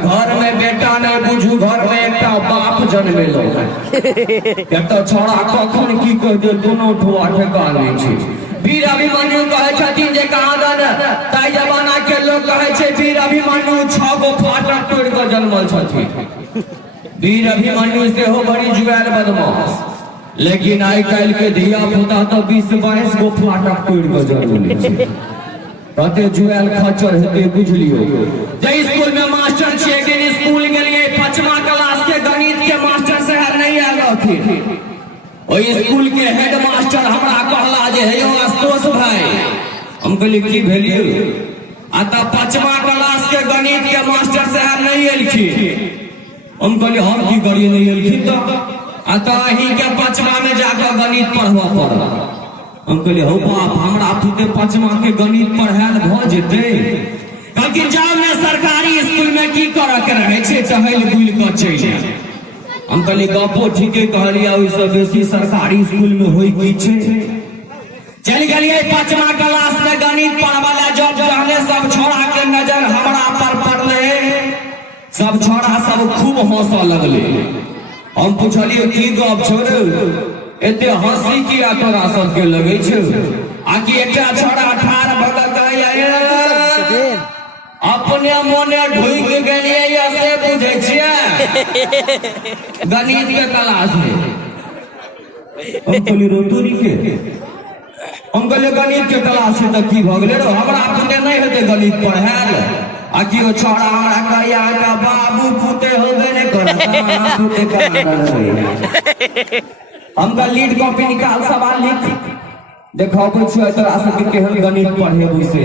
घर में बेटा नहीं बुझू, घर में एक बाप जन्मेलो है। एक छोड़ा कखन की कह दे दोनों ठुआ ठेकाने छै। वीर अभिमन्यु कहे छथिन जे कहाँ दन ताई जमाना के लोग कहे छे वीर अभिमन्यु 6 गो फाटक तोड़ के जन्मल छथिन। वीर अभिमन्यु से हो बड़ी जुआल बदमाश, लेकिन आई काल के धिया पुता तो 20-22 गो फाटक तोड़ के जन्मले छै। कते जुआल खच्चर हेते बुझलियो। जे स्कूल में मास्टर छे के स्कूल के लिए 5मा क्लास के गणित के मास्टर साहब नहीं आल रहथिन। ओई स्कूल के हेड मास्टर हमरा कहला जे हे यो आस्तोष भाई, हम कहली की भेलियो आ त 5मा क्लास के गणित के मास्टर साहब नहीं एलखिन। हम कहली हम की करिए नहीं एलखिन तो आ त अही के 5मा में जाकर गणित पढ़वा पड़ल। हम कहली हो बाप हमरा पुते 5मा के गणित पढ़ायल भ जेते। कहलखिन जाओ ने सरकारी स्कूल में की करऽ के रहे छे टहल बुल के चल। हम कहली गपो ठीके कहलिया, ओइसे बेसी सरकारी स्कूल में होई की छे। चल गेलिए 5मा क्लास में गणित पढ़वाला, जब जहने सब छोड़ा के नजर हमरा पर पड़ले, सब छोड़ा सब खूब हंसऽ लगले। हम पूछलिए की गप छोड़ एते हंसी किया तोरा सबके लगे छे? आकि एकटा छोड़ा ठाड़ भऽ कऽ अपने मोने ढुक गेलिए या से बुझे छिए गणित के क्लास में। हम कहली रोतुरी के, हम कहले गणित के क्लास से त की भ गेले रो, हमरा पुते नहीं हेते गणित पढ़ायल। आकि ओ छोड़ा हमरा कहया का बाबू पुते होबे ने करत पुते कर। हम का लीड कॉपी निकाल सवाल लिख देखो कुछ तोरा से केहन गणित पढ़े बुझे।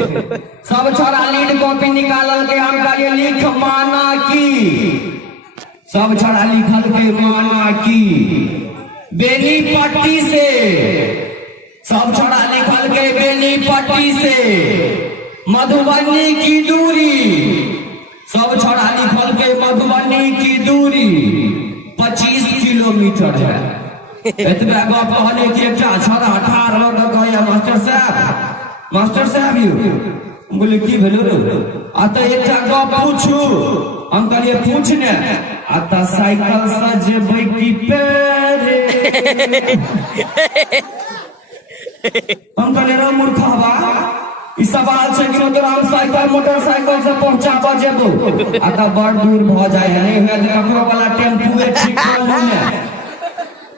सब छोरा लीड कॉपी निकालल के हम कहलिए लिख माना की। सब छोरा लिखल के माना की बेनी पट्टी से, सब छोरा लिखल के बेनी पट्टी से मधुबनी की दूरी। सब छोरा लिखल के मधुबनी की दूरी 25 किलोमीटर है। इतना गप कहले कि एकटा छोरा ठाड़ लग कहया मास्टर साहब यौ। बोले की भेलो रे? आ त एकटा गप पूछू। हम कहलिए पूछ ने। आ त साइकिल से जेबै की पैरे? हम कहले रे मूर्खवा ई सवाल छै कि तोरा हम साइकिल मोटरसाइकिल से पहुंचाबा जेबो आ त बड़ दूर भ जाय नहीं हुए त ककरो वाला टेम्पू ठीक कर लू ने।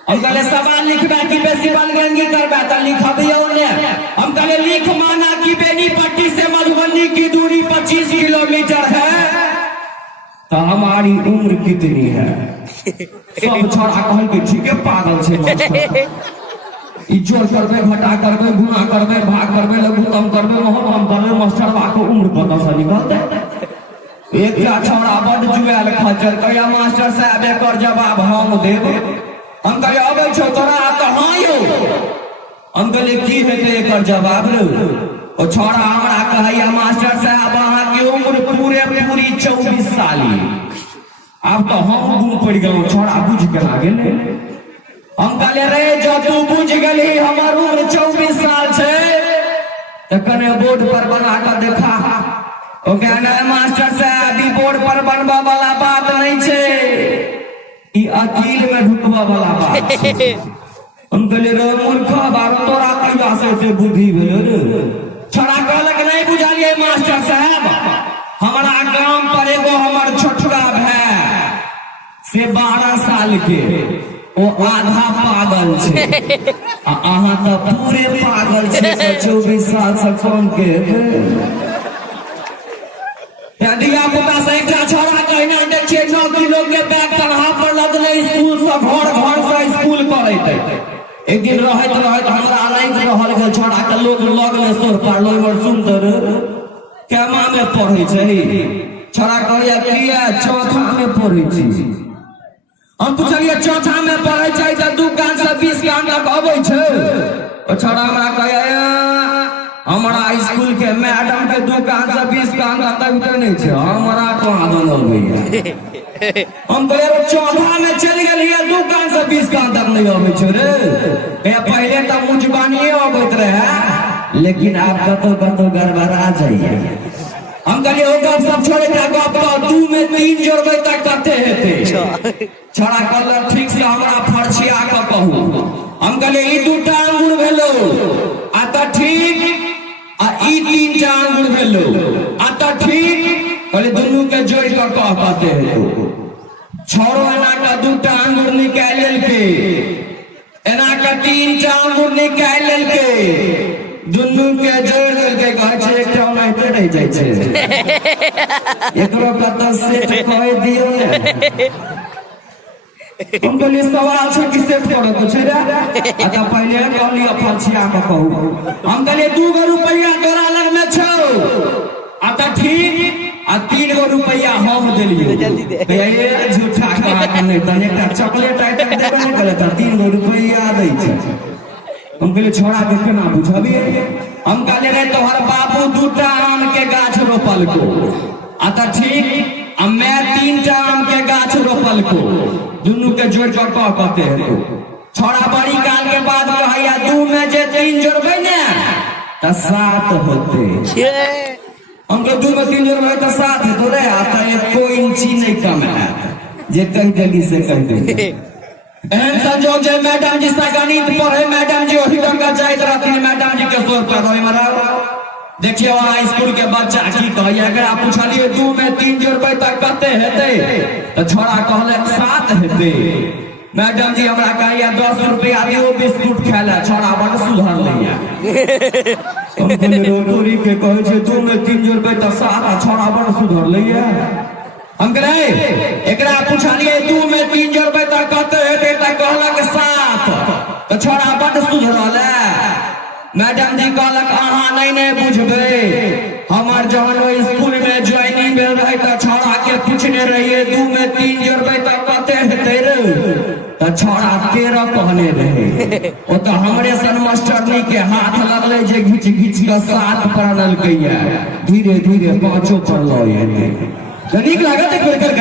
हम कहले सवाल लिखबा कि बेसी बलगंगी करबा त लिखबियो ने। हम कहले लिख माना कि बेनीपट्टी से मधुबनी की दूरी 25 किलोमीटर है तो हमारी उम्र कितनी है? सब छोरा कहल के ठीक है पागल छे मास्टर। ई जोड़ करबे घटा करबे गुणा करबे भाग करबे लघुत्तम करबे महत्तम करबे मास्टर बा के उम्र कत से निकलते। एक छोरा बड़ जुआल खच्चर कहया मास्टर साहब एकर जवाब हम देब। हम कहले अबे छो तोरा त हां यौ। हम कहले की हेते एकर जवाब रे? ओ छोरा हमरा कहैया मास्टर साहब अहाँ के उम्र पूरी 24 साली। अब तो हम गुम पड़ गेलौ, छोरा बुझ के गेले। हम कहले रे जो तू बुझ गेली हमर उम्र 24 साल छे त कने बोर्ड पर बना के देखा। ओ कहना मास्टर साहब ई बोर्ड पर बनबा वाला बात नहीं छे, ई अकील में ढुकबा वाला बात छे। हम कहले रे मूर्खा बारो तोरा कहिया से ते बुद्धि भेलो रे? छोरा कहलक नहीं बुझलिए मास्टर साहब, हमरा गांव पर एगो हमर छोटका भाई से 12 साल के ओ आधा पागल छे आ अहाँ तो पूरे पागल छे 24 साल से कम के। दिया पुता से एकटा छोरा कहने देखिए 9 किलो के बैग तनहा पर लदले स्कूल से घर से स्कूल करैते। एक दिन रहत हमरा लाइन रहल गेल छोरा के लोग लगले सोर पार लोमर सुंदर केमा में पढ़ै छै। छोरा कहया किया चौथा में पढ़ै छी। हम पूछलिए चौथा में पढ़े छै त 2 कान से 20 कान तक अबै छै? ओ छोरा हमरा कहया हमरा स्कूल के मैडम के 2 कान से 20 कान तक तो नहीं छै, हमरा कहां दन अबै। हम कहले चौथा में चल गेलिए 2 कान से 20 कान तक नहीं अबै छै रे। ए पहले त मुजबानिए अबैत रहे, लेकिन आप कतो गड़बड़ा जाइए। हम कहलिए हो गप सब छोड़े ता गप तो 2 में 3 जोड़बै तक कते हेते। छोड़ा कहलक ठीक से हमरा फरछिया के कहू। हम कहलिए ई 2टा अंगूर भेलो आ त ठीक आ ई 3टा अंगूर भेलो आ त ठीक। कहलिए दुनू के जोड़ के कह कते हेतो। छोरो एना का 2टा अंगूर निकाल लेलके, एना का 3टा अंगूर निकाल लेलके, दुनू के जोड़ देलके। कहै छै एकटा ओनाहिते रह जाइ छै, एकरो कत सेट कह दियो ने। हम कहलिए सवाल छै कि सेट करो तो छै रे। अच्छा पहले कहलिए फरछिया के कहू। हम कहलिए 2 रुपया तोरा लग में छौ आ त ठीक आ 3 रुपया हम देलियो। ये झूठा कहा के नहीं त एकटा चॉकलेट आइटम देबे नहीं करे त 3 रुपया दै छै। हम कहलिए छोड़ा के केना बुझबिए। हम कहलिए रे तोहर बाबू 2टा आम के गाछ रोपल को आ त ठीक आ मैं 3टा आम के गाछ रोपल को, दुनू के जोड़ के कह कते हेतो। छोड़ा बड़ी काल के बाद कहैया 2 में जे 3 जोड़बै ने त 7 होते। हम के 2 में 3 जोड़बै त 7 हेतो रे। आता 1 इंची नहीं कम है जे कह देली से कह दे। एहन संजोग जे मैडम जी से गणित पढ़े, मैडम जी ओही ढंग का जाइत रहथिन, मैडम जी के सर पर रोई मरा। देखिए वहाँ स्कूल के बच्चा की कहैया, अगर पूछलिए 2 में 3 जोड़बै त कते हेते त छोड़ा कहलक 7 हेते। मैडम जी हमरा कहैया 10 रुपया दियो बिस्कुट खाय ले। छोड़ा बड़ सुधर लैया। हम कहलिए रोटोरी के कहै छै 2 में 3 जोड़बै त 7 आ छोड़ा बड़ सुधर लैया। हम कहे एकरा पूछलिए 2 में 3 जोड़बै त कते हेते त कहलक 7 त छोड़ा बड़ सुधरल है। मैडम जी कहलक अहाँ नहीं बुझबे, हमार जहन ओइ स्कूल में ज्वाइनिंग भेल रहे त छोड़ा के पूछने रहिए 2 में 3 जोड़बै त कते हेते रे त छोड़ा 13 कहने रहे। ओ त हमरे सन मास्टरनी के हाथ लगले जे घिच घिच के 7 पर आनलकैया। धीरे धीरे 5 पर लए एते। नीक लागत एक बेर कर